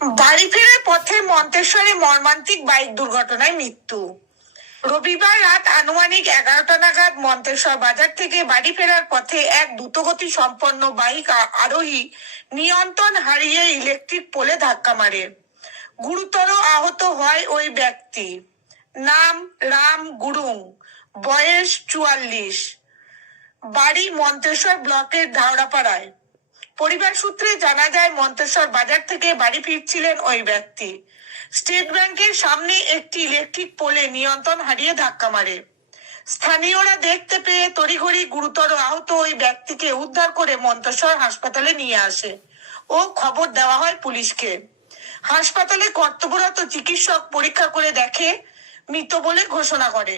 বাড়ি ফেরার পথে মন্তেশ্বরে মর্মান্তিক বাইক দুর্ঘটনায় মৃত্যু। রবিবার রাত আনুমানিক এগারোটা নাগাদ মন্তেশ্বর বাজার থেকে বাড়ি ফেরার পথে এক দ্রুতগতি সম্পন্ন বাইক আরোহী নিয়ন্ত্রণ হারিয়ে ইলেকট্রিক পোলে ধাক্কা মারে। গুরুতর আহত হয় ওই ব্যক্তি। নাম রাম গুরুং, বয়স চুয়াল্লিশ। বাড়ি মন্তেশ্বর ব্লকের ধাওড়াপাড়ায়। পরিবার সূত্রে জানা যায়, মন্তেশ্বর বাজার থেকে বাড়ি ফিরছিলেন ওই ব্যক্তি। স্টেট ব্যাংকের সামনে একটি ইলেকট্রিক পোলে নিয়ন্ত্রণ হারিয়ে ধাক্কা মারে। স্থানীয়রা দেখতে পেয়ে তড়িঘড়ি গুরুতর আহত ওই ব্যক্তিকে উদ্ধার করে মন্তেশ্বর হাসপাতালে নিয়ে আসে ও খবর দেওয়া হয় পুলিশকে। হাসপাতালে কর্তব্যরত চিকিৎসক পরীক্ষা করে দেখে, মৃত বলে ঘোষণা করে।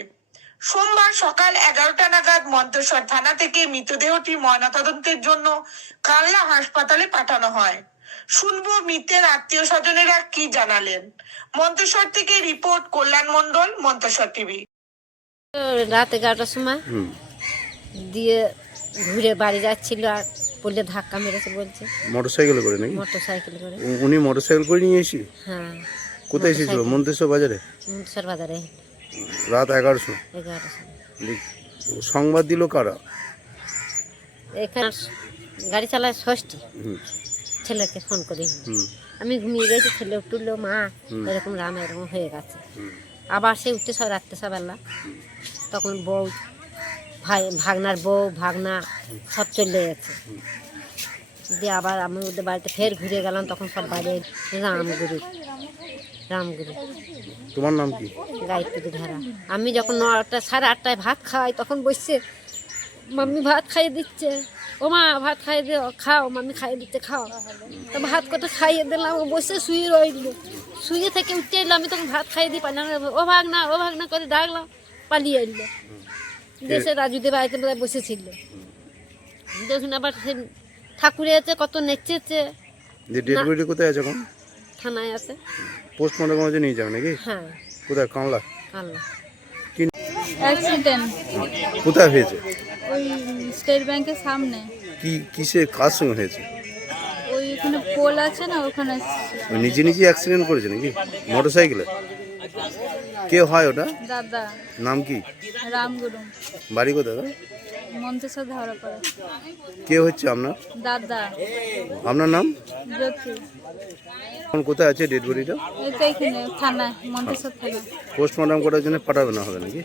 সোমবার সকাল এগারোটা নাগাদ মন্তেশ্বর থানা থেকে মৃতদেহটি ময়নাতদন্তের জন্য কালনা হাসপাতালে পাঠানো হয়। শুনব মৃতের আত্মীয় স্বজনেরা কি জানালেন। মন্তেশ্বর থেকে রিপোর্ট কল্যাণ মন্ডল মন্তেশ্বর টিভি। রাত এগারোটার সময় দিয়ে ঘুরে বাড়ি যাচ্ছিল আর পড়লে ধাক্কা মেরেছে বলছে। মোটর সাইকেলে করে নাকি? মোটর সাইকেল করে উনি মোটরসাইকেল করে নিয়ে এসি? হ্যাঁ। কোথায় এসেছিল? মোটরসাইকেল। মন্তেশ্বর বাজারে? মুন্সর বাজারে। রাত এগারোশো। সংবাদ দিল কারা? এখানে গাড়ি চালায় ষষ্ঠী। ছেলেকে ফোন করি। আমি ঘুমিয়ে গেছি ছেলে উঠল মা এরকম রাম এরকম হয়ে গেছে। আবার সে উঠতে সব রাত্রে সবেলা। তখন বউ ভাই ভাগনার বউ ভাগনা সব চলে গেছে। দিয়ে আবার আমি ওদের বাড়িতে ফের ঘুরে গেলাম তখন সব বাইরে রামগুরু। রামগুরু। তোমার নাম কি? গায়ত্রী ধারা। আমি যখন নটা সাড়ে আটটায় ভাত খাই তখন বসছে মাম্মি ভাত খাইয়ে দিচ্ছে। ও মা ভাত খাইয়ে দে খাও মাম্মি খাইয়ে দিচ্ছে খাও। তো ভাত কটা খাইয়ে দিলাম ও বসে শুয়ে রইল। শুয়ে থেকে উঠে এলো আমি তখন ভাত খাইয়ে দিই পারলাম না। ও ভাগ না ও ভাগ না করে ডাকলাম পালিয়ে এলো। দেশে রাজুদের বাড়িতে বোধহয় বসেছিল। দেখুন আবার সে ঠাকুরে আছে কত নেচেছে। যে ডেড বডি কোথায় আছে এখন? থানায় আছে। পোস্টমর্টম হচ্ছে নিয়ে যাবে নাকি? হ্যাঁ। কোথায়? কামলা? আল্লাহ অ্যাক্সিডেন্ট কোথায় হয়েছে? ওই স্টেট ব্যাংকের সামনে। কি কিসে কার সঙ্গে হয়েছে? ওই ওখানে পোল আছে না ওখানে ওই নিজে নিজে অ্যাক্সিডেন্ট করেছে নাকি? মোটর সাইকেলে কে হয় ওটা? দাদা। নাম কি? রামগুরু বাড়ি কোথায়? মন্তেশ্বর ধরা কে হচ্ছে আপনার? দাদা। আপনার নাম? জ্যোতি। এখন কোথায় আছে ডেড বডিটা? থানায়। পোস্টমর্টম করার জন্য পাঠাবে না হবে নাকি?